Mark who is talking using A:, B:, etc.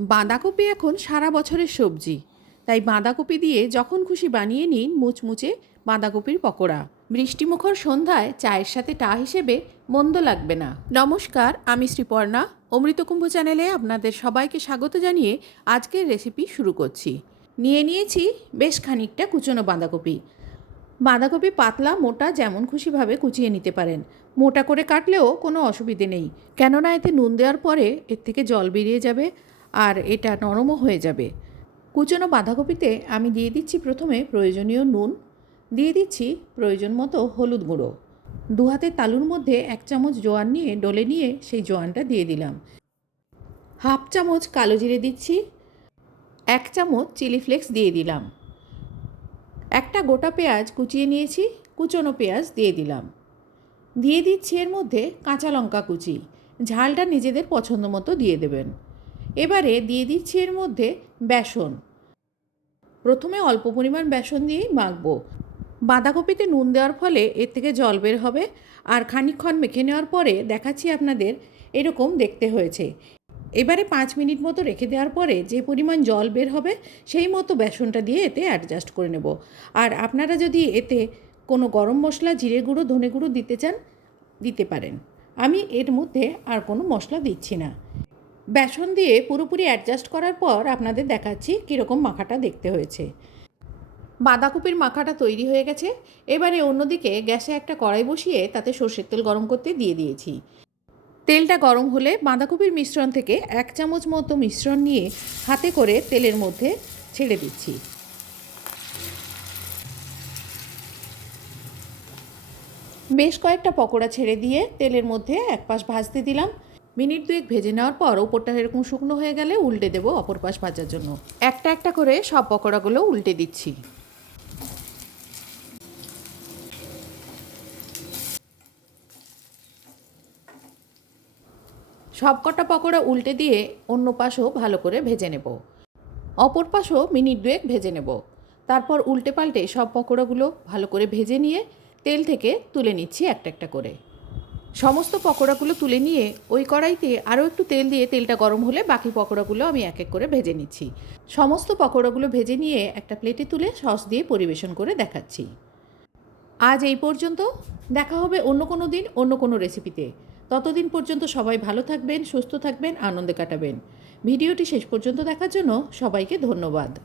A: বাঁধাকপি এখন সারা বছরের সবজি। তাই বাঁধাকপি দিয়ে যখন খুশি বানিয়ে নিন মুচমুচে বাঁধাকপির পকোড়া। বৃষ্টিমুখর সন্ধ্যায় চায়ের সাথে টা হিসেবে মন্দ লাগবে না। নমস্কার, আমি শ্রীপর্ণা। অমৃতকুম্ভ চ্যানেলে আপনাদের সবাইকে স্বাগত জানিয়ে আজকের রেসিপি শুরু করছি। নিয়ে নিয়েছি বেশ খানিকটা কুচনো বাঁধাকপি। বাঁধাকপি পাতলা, মোটা যেমন খুশিভাবে কুচিয়ে নিতে পারেন। মোটা করে কাটলেও কোনো অসুবিধে নেই। কেননা এতে নুন দেওয়ার পরে এর থেকে জল বেরিয়ে যাবে। আর এটা নরমও হয়ে যাবে। কুচনো বাঁধাকপিতে আমি দিয়ে দিচ্ছি প্রথমে প্রয়োজনীয় নুন, দিয়ে দিচ্ছি প্রয়োজন মতো হলুদ গুঁড়ো। দু হাতের তালুর মধ্যে এক চামচ জোয়ান নিয়ে ডলে নিয়ে সেই জোয়ানটা দিয়ে দিলাম। হাফ চামচ কালো জিরে দিচ্ছি, এক চামচ চিলি ফ্লেক্স দিয়ে দিলাম। একটা গোটা পেঁয়াজ কুচিয়ে নিয়েছি, কুচনো পেঁয়াজ দিয়ে দিলাম। দিয়ে দিচ্ছি এর মধ্যে কাঁচা লঙ্কা কুচি, ঝালটা নিজেদের পছন্দ মতো দিয়ে দেবেন। এবারে দিয়ে দিচ্ছি এর মধ্যে বেসন। প্রথমে অল্প পরিমাণ বেসন দিয়েই মাখবো। বাঁধাকপিতে নুন দেওয়ার ফলে এর থেকে জল বের হবে আর খানিকক্ষণ মেখে নেওয়ার পরে দেখাচ্ছি আপনাদের এরকম দেখতে হয়েছে। এবারে পাঁচ মিনিট মতো রেখে দেওয়ার পরে যে পরিমাণ জল বের হবে সেই মতো বেসনটা দিয়ে এতে অ্যাডজাস্ট করে নেব। আর আপনারা যদি এতে কোনো গরম মশলা, জিরে গুঁড়ো, ধনে গুঁড়ো দিতে চান, দিতে পারেন। আমি এর মধ্যে আর কোনো মশলা দিচ্ছি না। বেসন দিয়ে পুরোপুরি অ্যাডজাস্ট করার পর আপনাদের দেখাচ্ছি কীরকম মাখাটা দেখতে হয়েছে। বাঁধাকপির মাখাটা তৈরি হয়ে গেছে। এবারে অন্যদিকে গ্যাসে একটা কড়াই বসিয়ে তাতে সর্ষের তেল গরম করতে দিয়ে দিয়েছি। তেলটা গরম হলে বাঁধাকপির মিশ্রণ থেকে এক চামচ মতো মিশ্রণ নিয়ে হাতে করে তেলের মধ্যে ছেড়ে দিচ্ছি। বেশ কয়েকটা পকোড়া ছেড়ে দিয়ে তেলের মধ্যে এক পাশ ভাজতে দিলাম। মিনিট দুয়েক ভেজে নেওয়ার পর ওপরটা এরকম শুকনো হয়ে গেলে উল্টে দেবো অপর পাশ ভাজার জন্য। একটা একটা করে সব পকোড়াগুলো উল্টে দিচ্ছি। সব কটা পকোড়া উল্টে দিয়ে অন্য পাশও ভালো করে ভেজে নেব। অপর পাশও মিনিট দুয়েক ভেজে নেব। তারপর উল্টে পাল্টে সব পকোড়াগুলো ভালো করে ভেজে নিয়ে তেল থেকে তুলে নিচ্ছি একটা একটা করে। সমস্ত পকোড়াগুলো তুলে নিয়ে ওই কড়াইতে আরও একটু তেল দিয়ে তেলটা গরম হলে বাকি পকোড়াগুলো আমি এক এক করে ভেজে নিচ্ছি। সমস্ত পকোড়াগুলো ভেজে নিয়ে একটা প্লেটে তুলে সস দিয়ে পরিবেশন করে দেখাচ্ছি। আজ এই পর্যন্ত। দেখা হবে অন্য কোনো দিন, অন্য কোনো রেসিপিতে। ততদিন পর্যন্ত সবাই ভালো থাকবেন, সুস্থ থাকবেন, আনন্দে কাটাবেন। ভিডিওটি শেষ পর্যন্ত দেখার জন্য সবাইকে ধন্যবাদ।